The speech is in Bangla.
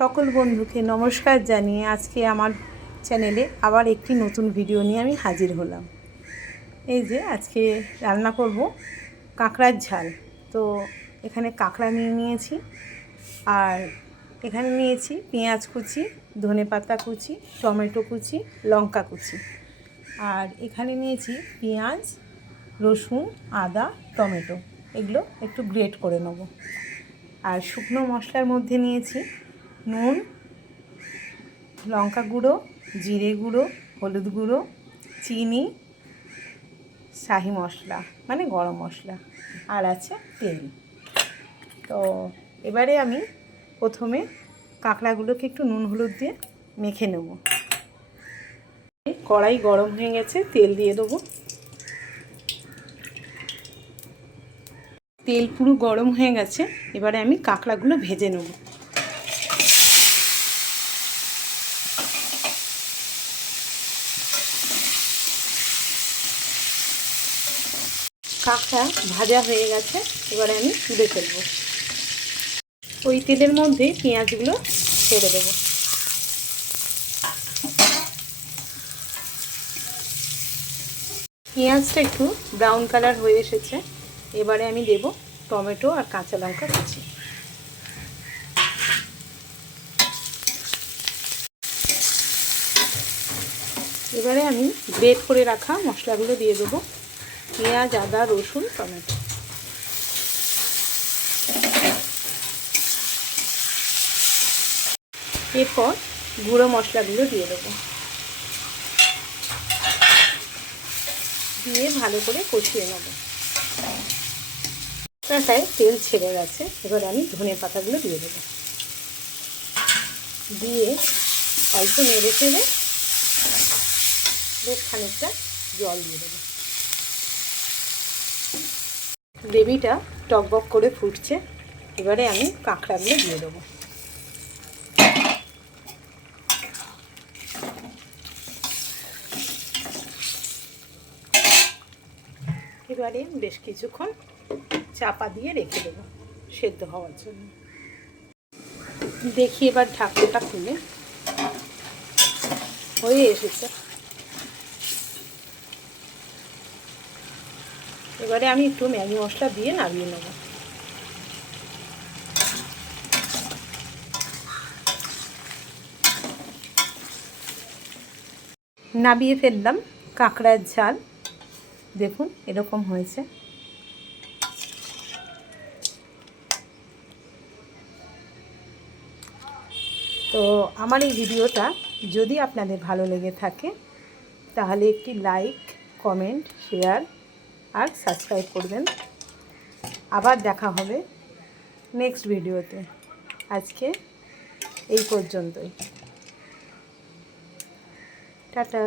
সকল বন্ধুকে নমস্কার জানিয়ে আজকে আমার চ্যানেলে আবার একটি নতুন ভিডিও নিয়ে আমি হাজির হলাম। এই যে আজকে রান্না করব কাঁকড়ার ঝাল। তো এখানে কাঁকড়া নিয়ে নিয়েছি আর এখানে নিয়েছি পেঁয়াজ কুচি, ধনে পাতা কুচি, টমেটো কুচি, লঙ্কা কুচি। আর এখানে নিয়েছি পেঁয়াজ, রসুন, আদা, টমেটো। এগুলো একটু গ্রেট করে নেব। আর শুকনো মশলার মধ্যে নিয়েছি নুন, লঙ্কা গুঁড়ো, জিরে গুঁড়ো, হলুদ গুঁড়ো, চিনি, শাহি মশলা মানে গরম মশলা, আর আছে তেল। তো এবারে আমি প্রথমে কাঁকড়াগুলোকে একটু নুন, হলুদ দিয়ে মেখে নেব। কড়াই গরম হয়ে গেছে, তেল দিয়ে দেবো। তেল পুরো গরম হয়ে গেছে, এবারে আমি কাঁকড়াগুলো ভেজে নেব। কাঁকড়া ভাজা হয়ে গেছে, এবারে আমি তুলে ফেলব ওই তেলের মধ্যে পেঁয়াজগুলো ছেড়ে দেবো। পেঁয়াজটা একটু ব্রাউন কালার হয়ে এসেছে, এবারে আমি দেব টমেটো আর কাঁচা লঙ্কা কুচি। এবারে আমি গ্রেট করে রাখা মশলাগুলো দিয়ে দেবো। পেঁয়াজ, আদা, রসুন, টমেটো। এরপর গুঁড়ো মশলাগুলো দিয়ে দেবো। দিয়ে ভালো করে কষিয়ে নেব। তাটায় তেল ছেড়ে গেছে। এবার আমি ধনে পাতাগুলো দিয়ে দেবো। দিয়ে অল্প নেড়ে চেড়ে বেশ খানিকটা জল দিয়ে দেবো। গ্রেভিটা টকবক করে ফুটছে, এবারে আমি কাঁকড়াগুলো দিয়ে দেবো। এবারে বেশ কিছুক্ষণ চাপা দিয়ে রেখে দেবো সেদ্ধ হওয়ার জন্য। দেখি এবার ঢাকনাটা খুলে। হয়ে এসেছে। এবারে আমি একটু ম্যাগি মশলা দিয়ে নামিয়ে নেব। নাবিয়ে ফেললাম কাঁকড়ার ঝাল। দেখুন, এরকম হয়েছে। তো আমার এই ভিডিওটা যদি আপনাদের ভালো লেগে থাকে, তাহলে একটি লাইক, কমেন্ট, শেয়ার আর সাবস্ক্রাইব করবেন। আবার দেখা হবে নেক্সট ভিডিওতে। আজকে এই পর্যন্তই। টাটা।